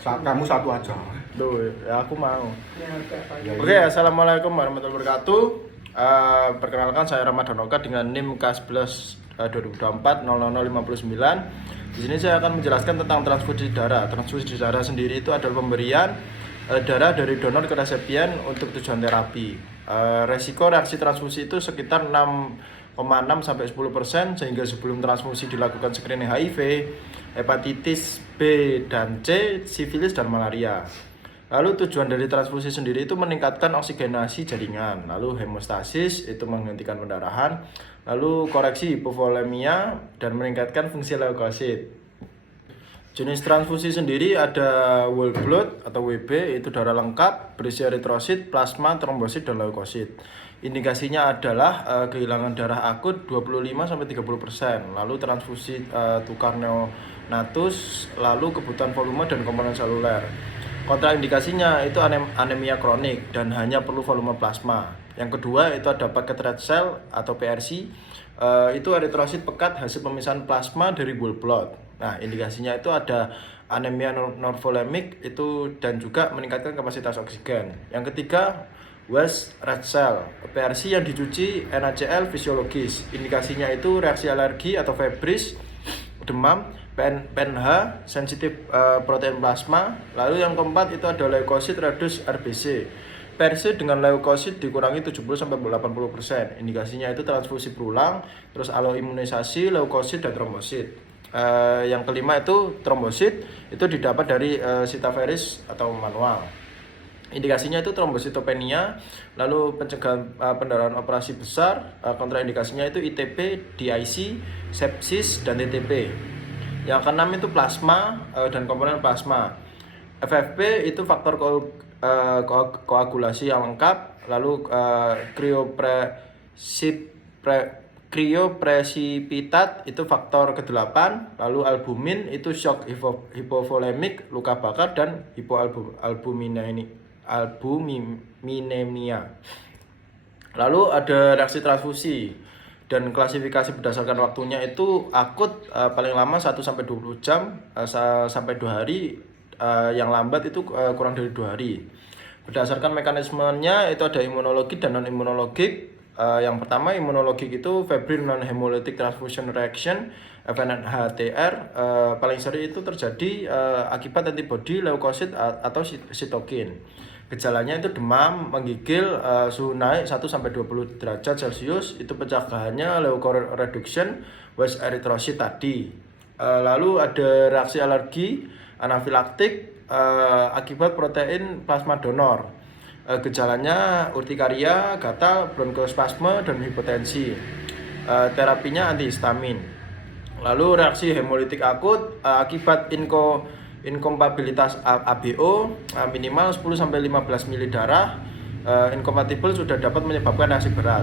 Kamu satu aja. Duh, ya aku mau. Oke, assalamualaikum warahmatullahi wabarakatuh. Perkenalkan saya Ramadan Oka dengan NIM K11 2024 00059. Di sini saya akan menjelaskan tentang transfusi darah. Transfusi darah sendiri itu adalah pemberian darah dari donor ke resipien untuk tujuan terapi. Resiko reaksi transfusi itu sekitar 6,6 sampai 10%, sehingga sebelum transfusi dilakukan screening HIV, hepatitis B dan C, sifilis dan malaria. Lalu tujuan dari transfusi sendiri itu meningkatkan oksigenasi jaringan, lalu hemostasis itu menghentikan pendarahan, lalu koreksi hipovolemia dan meningkatkan fungsi leukosit. Jenis transfusi sendiri ada whole blood atau WB, itu darah lengkap berisi eritrosit, plasma, trombosit dan leukosit. Indikasinya adalah kehilangan darah akut 25-30%, lalu transfusi tukar neonatus, lalu kebutuhan volume dan komponen seluler. Kontraindikasinya itu anemia kronik dan hanya perlu volume plasma. Yang kedua itu ada packet red cell atau PRC, itu eritrosit pekat hasil pemisahan plasma dari whole blood. Nah, indikasinya itu ada anemia non-volemik itu dan juga meningkatkan kapasitas oksigen. Yang ketiga, West red cell, PRC yang dicuci NaCl fisiologis. Indikasinya itu reaksi alergi atau febris, demam, PNH, sensitif protein plasma. Lalu yang keempat itu ada leukosit reduce RBC. PRC dengan leukosit dikurangi 70-80%. Indikasinya itu transfusi berulang, terus alloimunisasi, leukosit dan trombosit. Yang kelima itu trombosit, itu didapat dari sitaferis atau manual. Indikasinya itu trombositopenia, lalu pencegahan pendarahan operasi besar. Kontraindikasinya itu ITP, DIC, sepsis dan TTP. Yang keenam itu plasma dan komponen plasma. FFP itu faktor koagulasi yang lengkap, lalu kriopresipitat itu faktor ke-8, lalu albumin itu shock hipovolemik, luka bakar dan albuminemia. Lalu ada reaksi transfusi dan klasifikasi berdasarkan waktunya itu akut paling lama 1-20 jam sampai 2 hari, yang lambat itu kurang dari 2 hari. Berdasarkan mekanismenya itu ada imunologik dan non-imunologik. Yang pertama imunologik itu febrile non-hemolytic transfusion reaction FNHTR, paling sering itu terjadi akibat antibodi leukosit atau sitokin. Gejalanya itu demam, menggigil, suhu naik 1-20 derajat Celcius, itu pencegahannya leukoreduction, West erythrocyte tadi. Lalu ada reaksi alergi anafilaktik akibat protein plasma donor. Gejalanya urtikaria, gatal, bronkospasme dan hipotensi. Terapinya antihistamin. Lalu reaksi hemolitik akut akibat inkompatibilitas ABO, minimal 10-15 ml darah. Inkompatibel sudah dapat menyebabkan reaksi berat.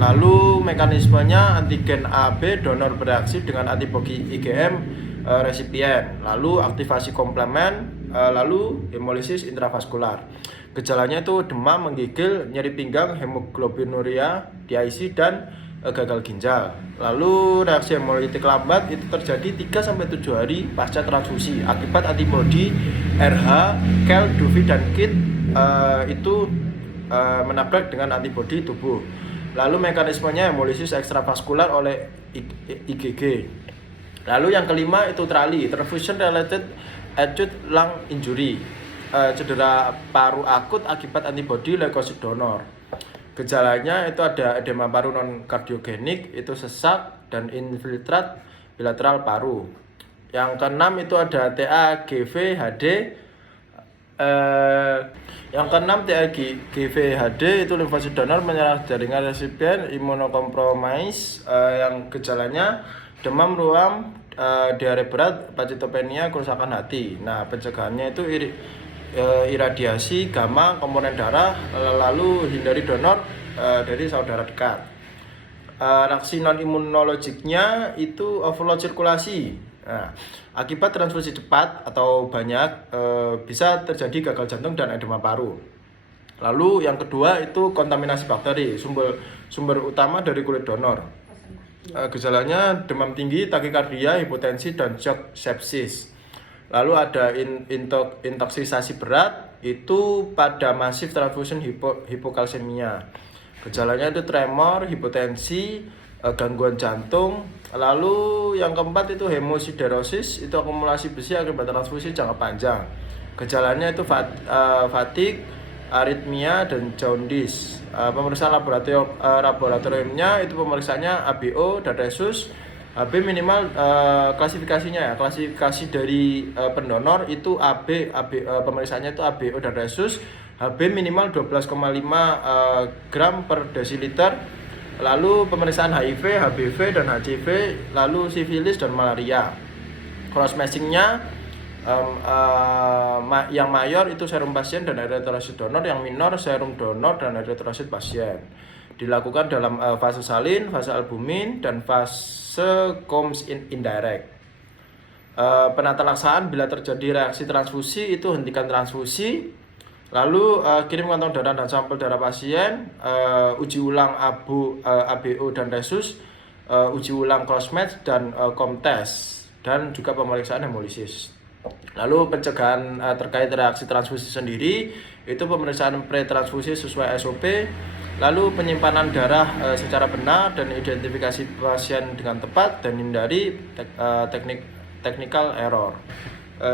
Lalu mekanismenya antigen AB donor bereaksi dengan antibodi IgM resipien. Lalu aktivasi komplement, lalu hemolisis intravaskular. Gejalanya itu demam, menggigil, nyeri pinggang, hemoglobinuria, DIC dan gagal ginjal. Lalu reaksi hemolitik lambat itu terjadi 3-7 hari pasca transfusi akibat antibodi RH, KEL, DUVI dan KIT itu menabrak dengan antibodi tubuh. Lalu mekanismenya hemolisis ekstravaskular oleh IgG. Lalu yang kelima itu TRALI, transfusion related acute lung injury, cedera paru akut akibat antibodi leukosit donor. Gejalanya itu ada edema paru non kardiogenik, itu sesak dan infiltrat bilateral paru. Yang keenam itu ada TAGVHD. Yang keenam TAGVHD itu limfosit donor menyerang jaringan resipien imunokompromis. Yang gejalanya demam, ruam, diare berat, pacitopenia, kerusakan hati. Nah, pencegahannya itu iradiasi gamma komponen darah, lalu hindari donor dari saudara dekat. Reaksi non imunologiknya itu overload sirkulasi. Nah, akibat transfusi cepat atau banyak bisa terjadi gagal jantung dan edema paru. Lalu yang kedua itu kontaminasi bakteri, sumber utama dari kulit donor. Gejalanya demam tinggi, takikardia, hipotensi, dan shock sepsis. Lalu ada intoksisasi berat itu pada masif transfusion hipokalsemia. Gejalanya itu tremor, hipotensi, gangguan jantung. Lalu yang keempat itu hemosiderosis, itu akumulasi besi akibat transfusi jangka panjang. Gejalanya itu fatigue, aritmia, dan jaundice. Pemeriksaan laboratoriumnya itu pemeriksaannya ABO dan resus. HB minimal klasifikasinya ya, klasifikasi dari pendonor itu pemeriksaannya itu ABO dan resus. HB minimal 12,5 gram per desiliter. Lalu pemeriksaan HIV, HBV, dan HCV, lalu sifilis dan malaria. Cross matchingnya yang mayor itu serum pasien dan eritrosit donor, yang minor serum donor dan eritrosit pasien. Dilakukan dalam fase salin, fase albumin, dan fase Combs indirect. Penata laksaan bila terjadi reaksi transfusi itu hentikan transfusi, lalu kirim kantong darah dan sampel darah pasien, uji ulang ABO dan resus, uji ulang cross match dan COMTES, dan juga pemeriksaan hemolisis. Lalu pencegahan terkait reaksi transfusi sendiri itu pemeriksaan pre-transfusi sesuai SOP, lalu penyimpanan darah secara benar dan identifikasi pasien dengan tepat dan hindari technical error.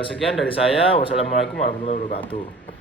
Sekian dari saya. Wassalamualaikum warahmatullahi wabarakatuh.